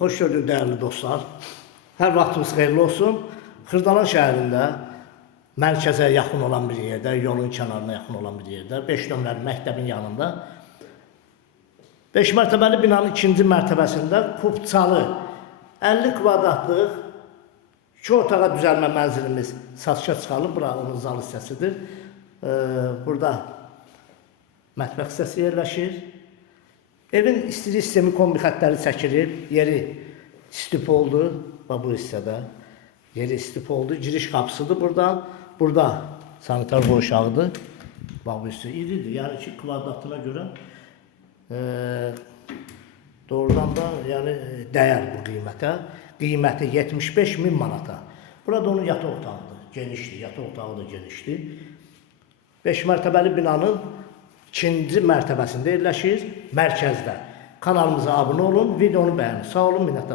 Hoş gördük değerli dostlar. Her vaxtınız xeyirli olsun. Xırdalan şəhərində mərkəzə yaxın olan bir yerdə, yolun kənarına yaxın olan bir yerdə, 5 nömrəli məktəbin yanında 5 mərtəbəli binanın ikinci mərtəbəsində kubçalı 50 kvadratlıq 2 otağa düzəlmə mənzilimiz satışa çıxarılıb. Bura onun zal hissəsidir. Burada mətbəx hissəsi yerləşir. Evin istilik sistemi kombi xətləri çəkilir. Yeri istif oldu. Bax bu hissədə. Yeri istif oldu. Giriş qapısıdır buradan. Burada sanitar boşağıdır. Bax bu hissə iridir. Yəni 2 kvadratına görə doğrudan da yəni dəyər bu qiymətə. Qiyməti 75.000 manata. Burada onun yataq otağıdır. Genişdir. Yataq otağı da genişdir. 5 mərtəbəli binanın ikinci mərtəbəsində yerləşir, mərkəzdə. Kanalımıza abunə olun, videonu bəyənin. Sağ olun, minnətdarım.